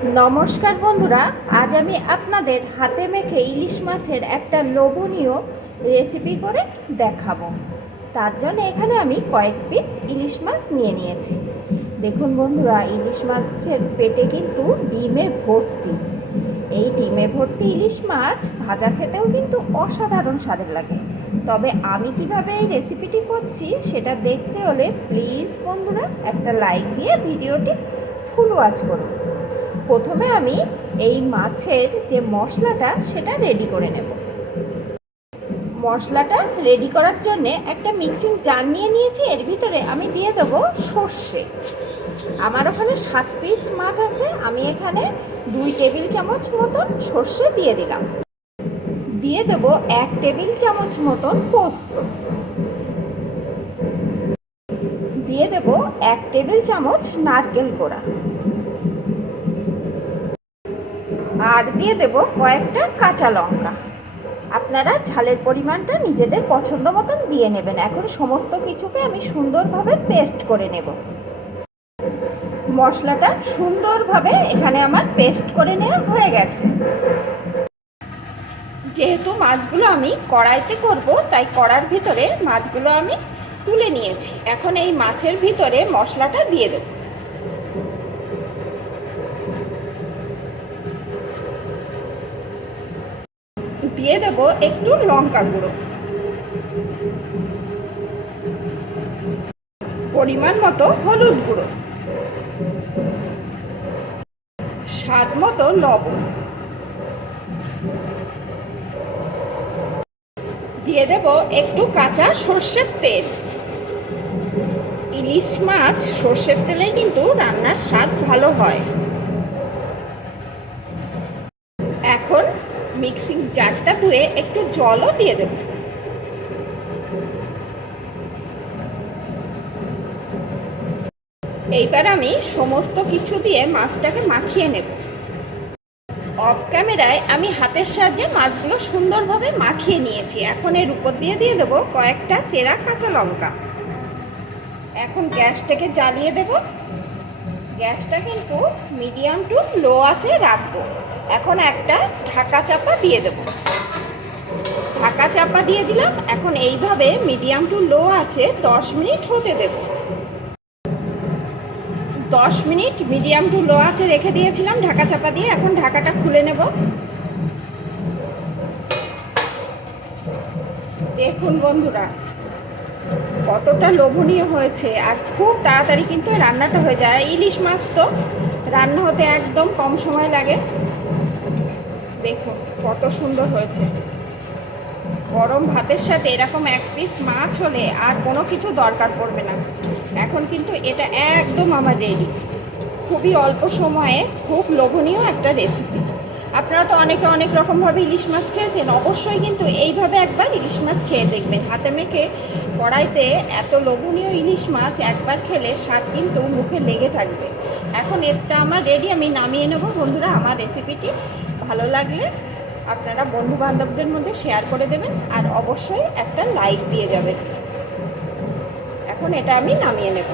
নমস্কার বন্ধুরা, আজ আমি আপনাদের হাতে মেখে ইলিশ মাছের একটা লোভনীয় রেসিপি করে দেখাবো। তার জন্য এখানে আমি কয়েক পিস ইলিশ মাছ নিয়ে নিয়েছি। দেখুন বন্ধুরা, ইলিশ মাছের পেটে কিন্তু ডিমে ভর্তি। এই ডিমে ভর্তি ইলিশ মাছ ভাজা খেতেও কিন্তু অসাধারণ স্বাদের লাগে। তবে আমি কীভাবে এই রেসিপিটি করছি সেটা দেখতে হলে প্লিজ বন্ধুরা একটা লাইক দিয়ে ভিডিওটি ফুল ওয়াচ করুন। প্রথমে আমি এই মাছের যে মশলাটা, সেটা রেডি করে নেব। মশলাটা রেডি করার জন্য একটা মিক্সিং জার নিয়ে নিয়েছি, এর ভিতরে আমি দিয়ে দেবো সর্ষে। আমার ওখানে সাত পিস মাছ আছে, আমি এখানে দুই টেবিল চামচ মতন সর্ষে দিয়ে দিলাম। দিয়ে দেব এক টেবিল চামচ মতন পোস্ত। দিয়ে দেব এক টেবিল চামচ নারকেল কোড়া। আর দিয়ে দেব কয়েকটা কাঁচা লঙ্কা। আপনারা ঝালের পরিমাণটা নিজেদের পছন্দ মতন দিয়ে নেবেন। এখন সমস্ত কিছুকে আমি সুন্দরভাবে পেস্ট করে নেব। মশলাটা সুন্দরভাবে এখানে আমার পেস্ট করে নেওয়া হয়ে গেছে। যেহেতু মাছগুলো আমি কড়াইতে করব, তাই কড়ার ভিতরে মাছগুলো আমি তুলে নিয়েছি। এখন এই মাছের ভিতরে মশলাটা দিয়ে দেবো। দিয়ে দেব একটু লঙ্কা গুঁড়ো। পরিমাণ মতো হলুদ গুঁড়ো। স্বাদ মতো লবণ। দিয়ে দেব একটু কাঁচা সর্ষের তেল। ইলিশ মাছ সর্ষের তেলে কিন্তু রান্নার স্বাদ ভালো হয় এখন মিক্সিং জারটা ধুয়ে একটু জলও দিয়ে দেব। এইবার আমি সমস্ত কিছু দিয়ে মাছটাকে মাখিয়ে নেব। অফ ক্যামেরায় আমি হাতের সাহায্যে মাছগুলো সুন্দরভাবে মাখিয়ে নিয়েছি। এখন এর উপর দিয়ে দিয়ে দেবো কয়েকটা চেরা কাঁচা লঙ্কা। এখন গ্যাসটাকে জ্বালিয়ে দেব। গ্যাসটা কিন্তু মিডিয়াম টু লো আছে রাখব। এখন একটা ঢাকা চাপা দিয়ে দেব। ঢাকা চাপা দিয়ে দিলাম, এখন এইভাবে মিডিয়াম টু লো আছে, দশ মিনিট হতে দেব। দশ মিনিট মিডিয়াম টু লো আছে রেখে দিয়েছিলাম ঢাকা চাপা দিয়ে, এখন ঢাকাটা খুলে নেব। দেখুন বন্ধুরা, কতটা লোভনীয় হয়েছে, আর খুব তাড়াতাড়ি কিন্তু রান্নাটা হয়ে যায়। ইলিশ মাছ তো রান্না হতে একদম কম সময় লাগে। দেখুন, কত সুন্দর হয়েছে। গরম ভাতের সাথে এরকম এক পিস মাছ হলে আর কোনো কিছু দরকার পড়বে না। এখন কিন্তু এটা একদম আমার রেডি খুবই অল্প সময়ে খুব লোভনীয় একটা রেসিপি আপনারা তো অনেকে অনেক রকমভাবে ইলিশ মাছ খেয়েছেন, অবশ্যই কিন্তু এইভাবে একবার ইলিশ মাছ খেয়ে দেখবেন। হাতে মেখে কড়াইতে এত লোভনীয় ইলিশ মাছ একবার খেলে স্বাদ কিন্তু মুখে লেগে থাকবে। এখন এটা আমার রেডি আমি নামিয়ে নেব। বন্ধুরা, আমার রেসিপিটি ভালো লাগলে আপনারা বন্ধু বান্ধবদের মধ্যে শেয়ার করে দেবেন আর অবশ্যই একটা লাইক দিয়ে যাবেন। এখন এটা আমি নামিয়ে নেব।